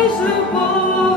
Боже, Боже.